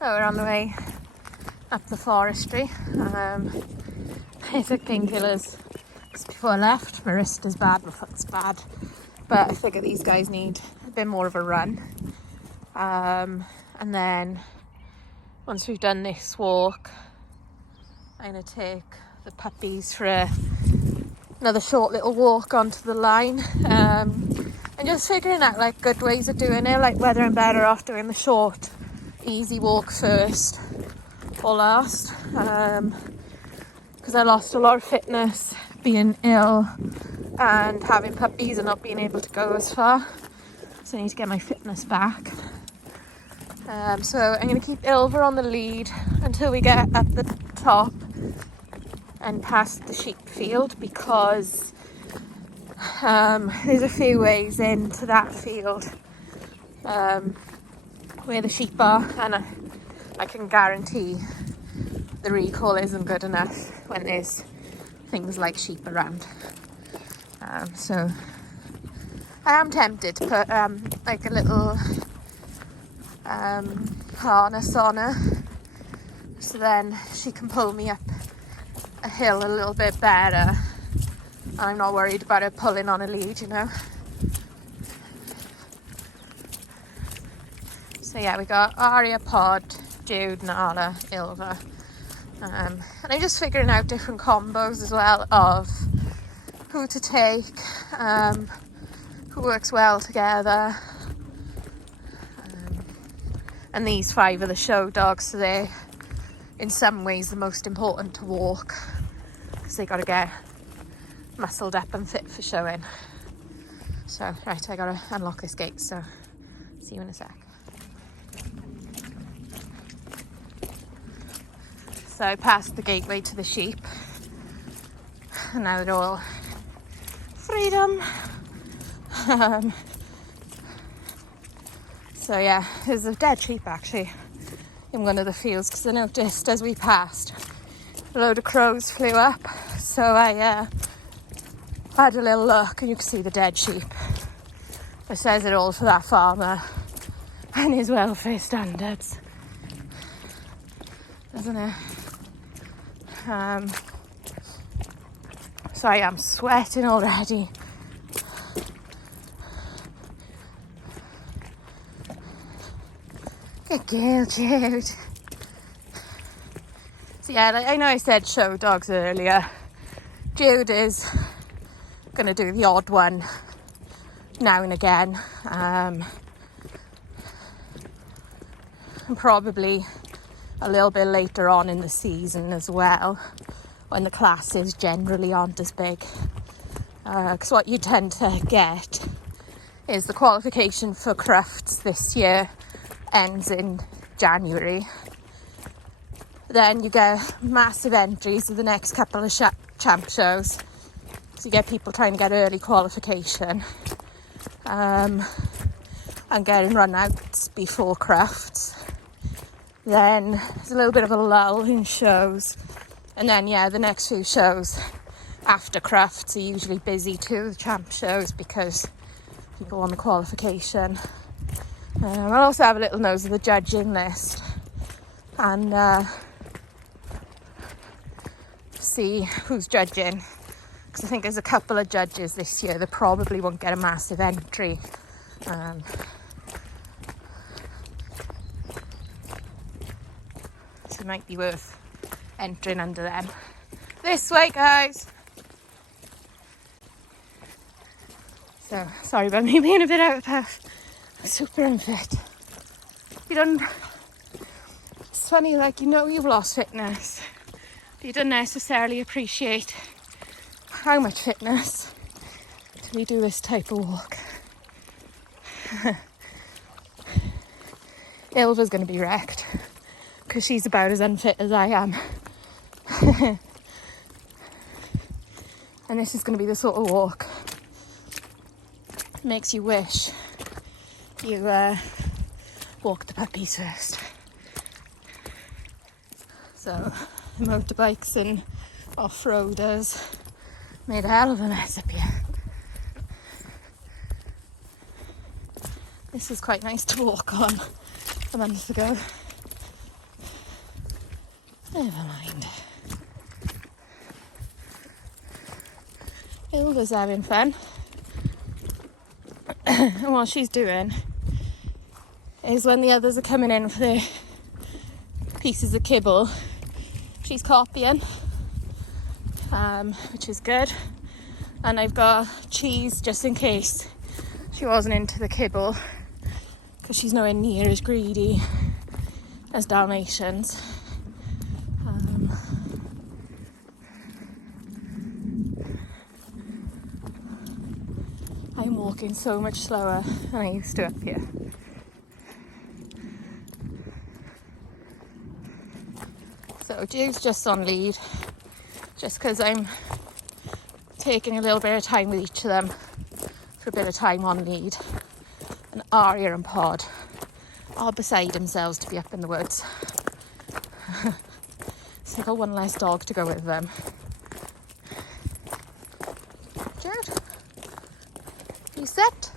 So we're on the way up the forestry. I took painkillers just before I left. My wrist is bad, my foot's bad. But I figure these guys need a bit more of a run. And then once we've done this walk, I'm going to take the puppies for another short little walk onto the line. And just figuring out like good ways of doing it, like whether I'm better off doing the short, easy walk first or last. Because I lost a lot of fitness being ill and having puppies and not being able to go as far. So I need to get my fitness back. So I'm going to keep Ilva on the lead until we get at the top and past the sheep field, because there's a few ways into that field where the sheep are, and I can guarantee the recall isn't good enough when there's things like sheep around. So I am tempted to put like a little harness on her, so then she can pull me up a hill a little bit better. I'm not worried about her pulling on a lead, you know. So yeah, we got Aria, Pod, Jude, Nala, Ilva. And I'm just figuring out different combos as well of who to take, who works well together. And these 5 are the show dogs, so they're in some ways the most important to walk, because they got to get muscled up and fit for showing. So right, I got to unlock this gate, so see you in a sec. So I passed the gateway to the sheep, and now they're all freedom. So yeah, there's a dead sheep actually in one of the fields, because I noticed as we passed a load of crows flew up. So I had a little look, and you can see the dead sheep. It says it all for that farmer and his welfare standards, doesn't it? So I am sweating already. Good girl, Jude. So yeah, like, I know I said show dogs earlier. Jude is going to do the odd one now and again. And probably a little bit later on in the season as well, when the classes generally aren't as big. Because what you tend to get is the qualification for Crufts this year ends in January. Then you get massive entries to the next couple of champ shows. So you get people trying to get early qualification and getting run-outs before Crufts. Then there's a little bit of a lull in shows, and then yeah, the next few shows after Crufts are usually busy too, the champ shows, because people want the qualification. I'll also have a little nose of the judging list and see who's judging, because I think there's a couple of judges this year that probably won't get a massive entry. So it might be worth entering under them. This way, guys. So sorry about me being a bit out of breath. I'm super unfit. You don't. It's funny, like, you know you've lost fitness, but you don't necessarily appreciate how much fitness till you do this type of walk. Ilva's going to be wrecked, because she's about as unfit as I am. And this is going to be the sort of walk that makes you wish you walked the puppies first. So motorbikes and off-roaders made a hell of a mess up here. This was quite nice to walk on a month ago. Never mind. Hilda's having fun. And what she's doing is when the others are coming in for their pieces of kibble, she's copying, which is good. And I've got cheese just in case she wasn't into the kibble, because she's nowhere near as greedy as Dalmatians. I'm walking so much slower than I used to up here. So Jude's just on lead, just because I'm taking a little bit of time with each of them for a bit of time on lead. And Arya and Pod are beside themselves to be up in the woods. So I've got one less dog to go with them. Jude, you sit?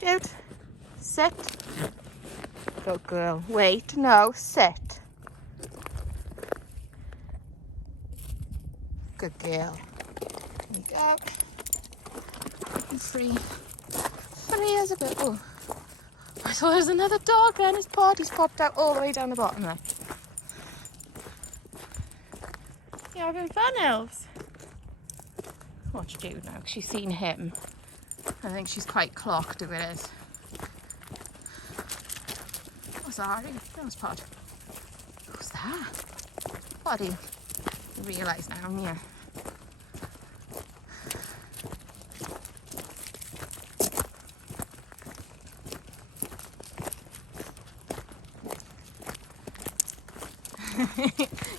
Jude, sit. Good girl. Wait, no, sit. Good girl. There you go. Free as a bit. Oh, I thought there was another dog then. His He's popped out all the way down the bottom there. You having fun, Elves? Watch Jude now, 'cause she's seen him. I think she's quite clocked who it is. Oh, sorry. That was Pod. Who's that? Poddy. You realise now, yeah.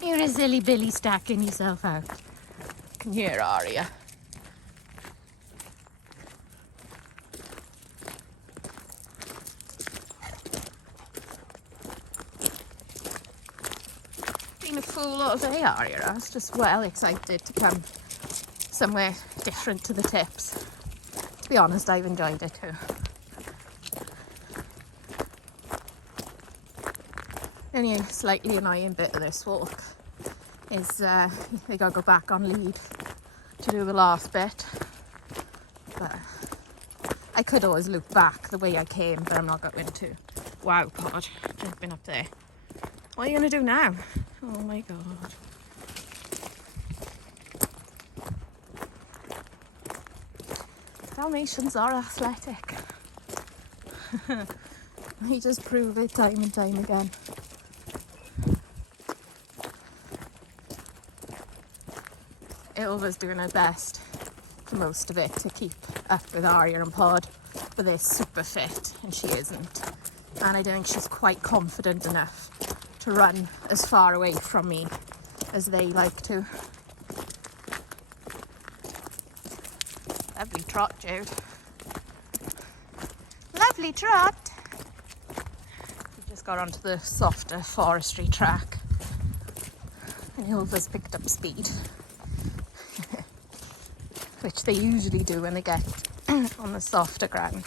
You're a silly Billy stacking yourself out. Come here, Aria. Been a full all day, Aria. I was just well excited to come somewhere different to the tips. To be honest, I've enjoyed it too. Only a slightly annoying bit of this walk is they gotta go back on lead to do the last bit. But I could always loop back the way I came, but I'm not going to. Wow, Pod, jumping up there. What are you gonna do now? Oh my God. Dalmatians are athletic. They just prove it time and time again. Ilva's doing her best for most of it to keep up with Arya and Pod, but they're super fit and she isn't. And I don't think she's quite confident enough to run as far away from me as they like to. Lovely trot, Jude. Lovely trot. We just got onto the softer forestry track and Ilva's picked up speed. Which they usually do when they get on the softer ground.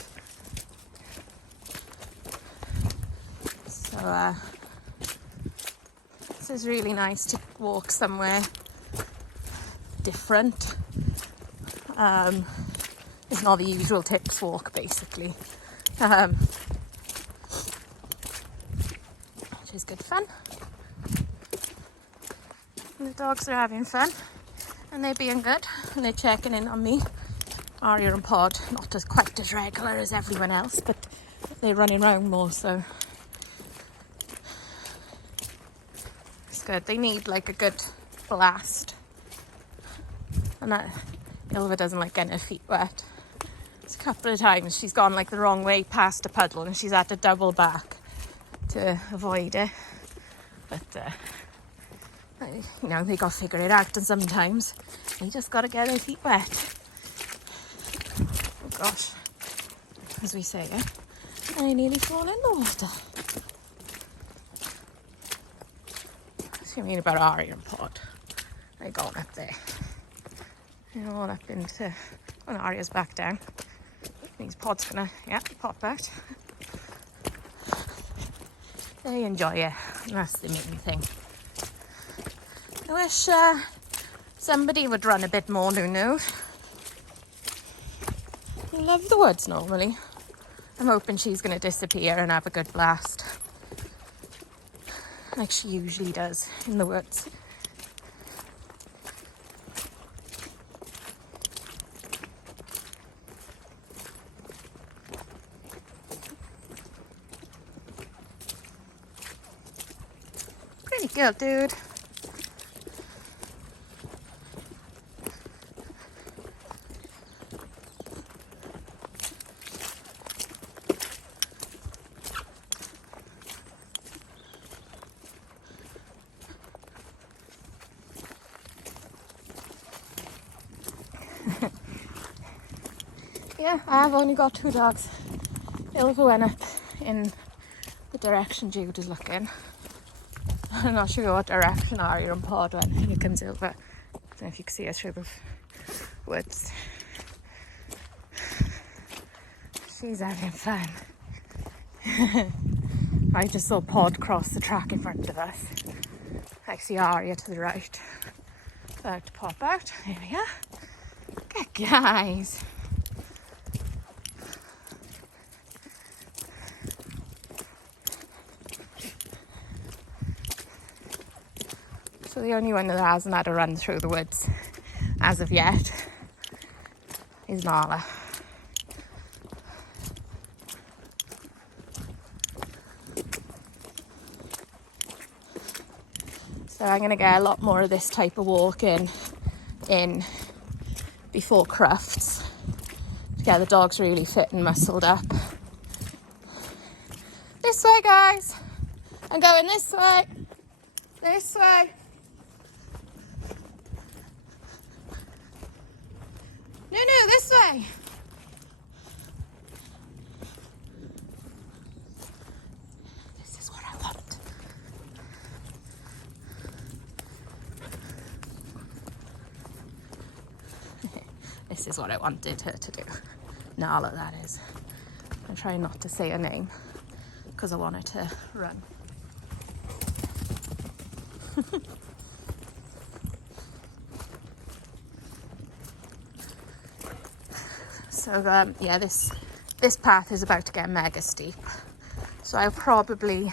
So this is really nice to walk somewhere different. It's not the usual tips walk, basically, which is good fun. And the dogs are having fun. And they're being good, and they're checking in on me. Arya and Pod, not as quite as regular as everyone else, but they're running around more, so it's good. They need like a good blast, and that Ilva doesn't like getting her feet wet. It's a couple of times she's gone like the wrong way past a puddle, and she's had to double back to avoid it. But you know, they got to figure it out, and sometimes they just got to get their feet wet. Oh gosh, as we say it, I nearly fall in the water. What's you mean about Arya and Pod? They're going up there. They're all up into, when Arya's back down. Means Pod's gonna, pop out. They enjoy it, and that's the main thing. I wish somebody would run a bit more Nunu. I love the woods normally. I'm hoping she's going to disappear and have a good blast, like she usually does in the woods. Pretty good, dude. Yeah, I've only got 2 dogs. Ilva went up in the direction Jude is looking. I'm not sure what direction Arya and Pod went when it comes over. I don't know if you can see us through the woods. She's having fun. I just saw Pod cross the track in front of us. I see Arya to the right. About to pop out. There we are. Good guys. So the only one that hasn't had a run through the woods as of yet is Nala. So I'm going to get a lot more of this type of walking in before Crufts to get the dogs really fit and muscled up. This way, guys. I'm going this way. This way. No, this way. This is what I want. This is what I wanted her to do. Nala, that is. I'm trying not to say her name because I want her to run. So yeah, this path is about to get mega steep, so I'll probably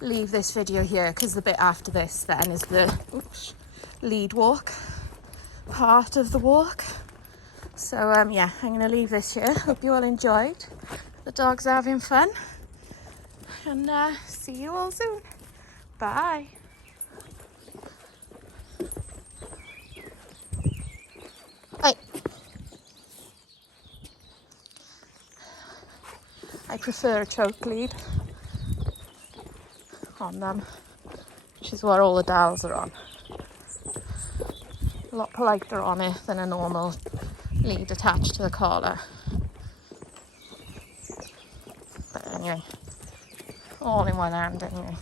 leave this video here because the bit after this then is the lead walk part of the walk. So yeah, I'm going to leave this here. Hope you all enjoyed. The dogs are having fun, and see you all soon. Bye. Bye. I prefer a choke lead on them, which is what all the Dals are on. A lot politer on it than a normal lead attached to the collar. But anyway, all in one hand anyway.